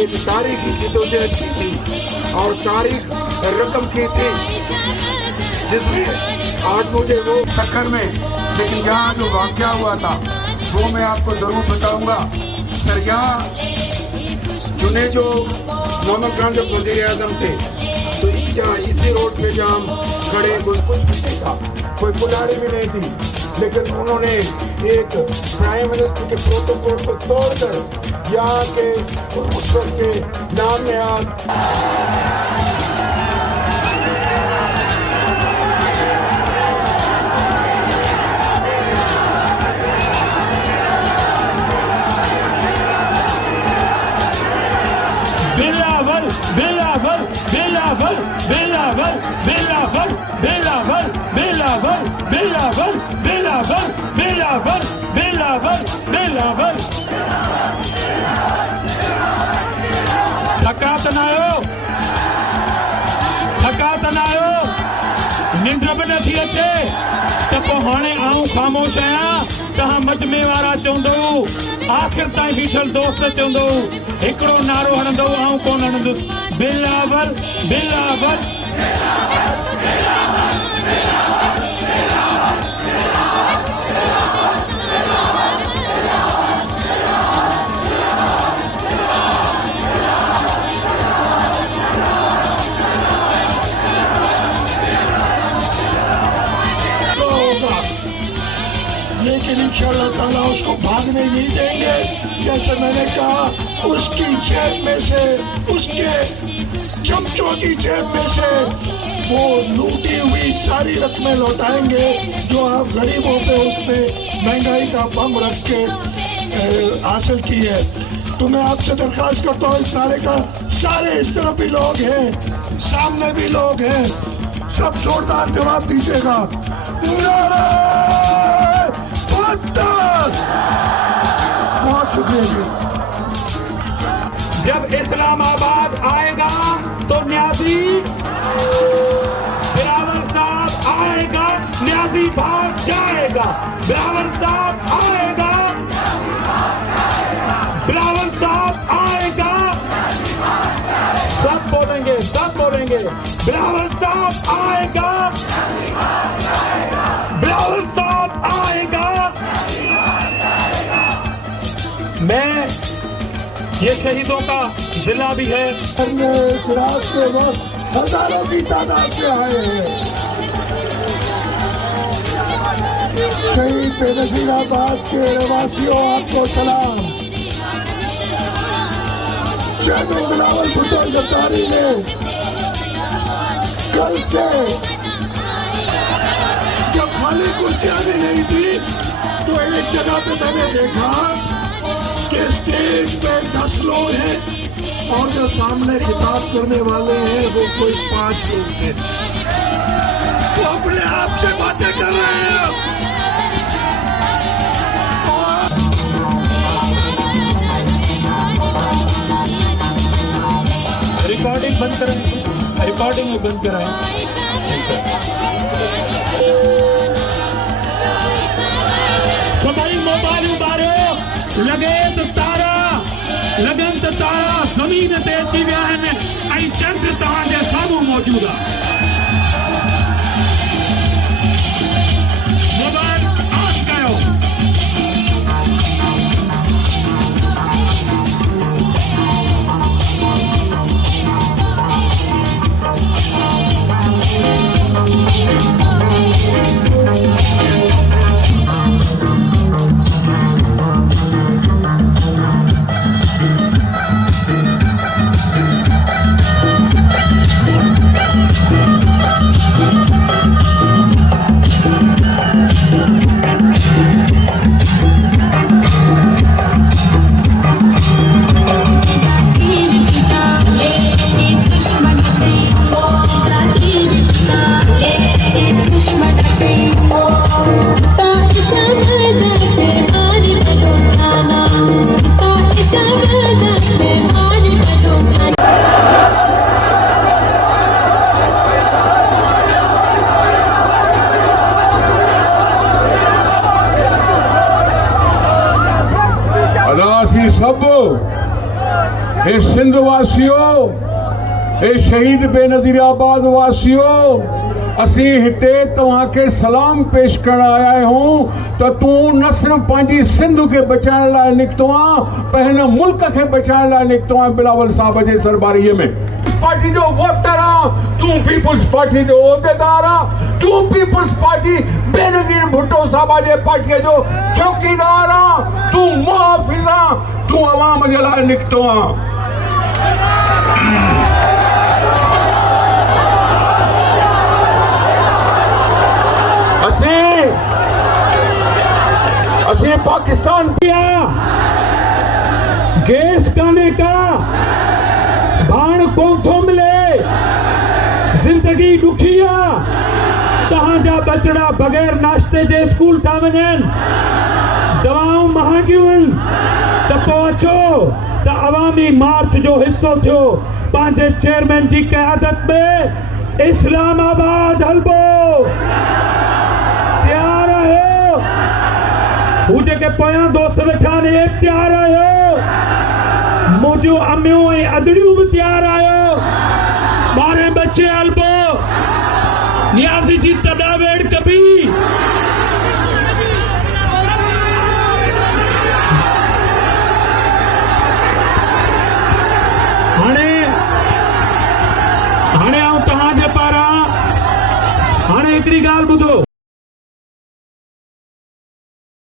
एक तारीखी जिदोजहद की थी और तारीख रकम की थी, जिसमें आज मुझे वो चक्कर में, लेकिन यहाँ जो वाक़या हुआ था वो मैं आपको जरूर बताऊंगा। सर यहाँ चुने जो मोहम्मद खान जब वज़ीर आज़म थे तो यहाँ इसी रोड पे जहाँ हम खड़े कुछ भी नहीं था, कोई पुलाड़ी भी नहीं थी, लेकिन उन्होंने एक प्राइम मिनिस्टर के प्रोटोकॉल को तोड़कर यहाँ के उस वक्त के नाम बिलावल बिलावल बिलावल बिलावल बिलावल बिलावल बिलावल बिलावल बिलावल बिलावल बिलावल बिलावल थकात न आयो निंड बि नथी अचे त पोइ हाणे आऊं ख़ामोश आहियां। तव्हां मजमे वारा चवंदव, आख़िर ताईं बीठल दोस्त चवंदव, हिकिड़ो नारो हणंदव, आऊं कोन हणंदुसि। बिलावल बिलावल लेकिन इंशाअल्लाह ताला उसको भागने नहीं देंगे। जैसे मैंने कहा, उसकी जेब में से, उसके चमचों की जेब में से वो लूटी हुई सारी रकमें लौटाएंगे जो आप गरीबों पे उसने महंगाई का बम रख के हासिल की है। तो मैं आपसे दरख्वास्त करता हूँ, इस नारे का सारे इस तरफ भी लोग हैं, सामने भी लोग हैं, सब जोरदार जवाब दीजिएगा। बहुत शुक्रिया जी। जब इस्लामाबाद आएगा तो न्याजी बिलावल साहब आएगा, न्याजी भाग जाएगा। बिलावल साहब आएगा, बिलावल साहब आएगा, सब बोलेंगे, सब बोलेंगे। बिलावल साहब आएगा, बिलावल साहब आएगा। मैं ये शहीदों का जिला भी है। इस रात के वक्त हजारों की तादाद से आए हैं। शहीद बेनजीराबाद के रहवासियों, आपको सलाम। चेयरमैन बिलावल भुट्टो जरदारी ने कल से, जब खाली कुर्सियां भी नहीं थी, तो एक जगह पे मैंने देखा कि स्टेज पे 10 लोग हैं और जो सामने खिताब करने वाले हैं वो कोई 5 लोग हैं। वो अपने आप से बातें कर रहे हैं। रिकॉर्डिंग बंद करें, रिकॉर्डिंग बंद कराएं। सभई मोबाइल बारो, लगे तो तारा, लगन तो तारा ज़मीन ते अची विया आहिनि ऐं चंड तव्हांजे साम्हूं मौजूद आहे। मोबाइल ऑन कयो। ए सिंध वासियों, ए शहीद बेनज़ीराबाद वासियों, असी हिते तव्हांखे सलाम पेश करण आया आहियूं त तूं न सिर्फ़ पंहिंजी सिंध खे बचाइण लाइ निकितो आहे, पर हिन मुल्क खे बचाइण लाइ निकितो आहे। बिलावल साहब जे सरबारीअ में पार्टी जो वोटर आहे, तूं पीपुल्स पार्टी जो उहिदेदार आहे, तूं पीपुल्स पार्टी बेनज़ीर भुट्टो साहब जे पार्टीअ जो चौकीदार आहे, तूं मुहाफ़िज़ आहे, तूं अवाम जे लाइ निकितो आहे। असी पाकिस्तान गैस खाने का भाण कौन थो मिले, जिंदगी दुखिया, तहांजा बचड़ा बगैर नाश्ते जे स्कूल था वञनि, दवाऊं महांगियूं आहिनि, त पोइ अचो त अवामी मार्च जो हिस्सो थियो। पंहिंजे चेयरमैन जी क़यादत में इस्लामाबाद हलबो, तयार आहियो? हू जेके पोयां दोस्त वेठा आहिनि तयार आहियो? मुंहिंजूं अमियूं ऐं अदड़ियूं बि तयार आहियो? ॿारहे बचे हलबो, नियाज़ी जी तदावेड़ कबी। हाणे आऊं तव्हांजे पारां हाणे हिकिड़ी ॻाल्हि ॿुधो।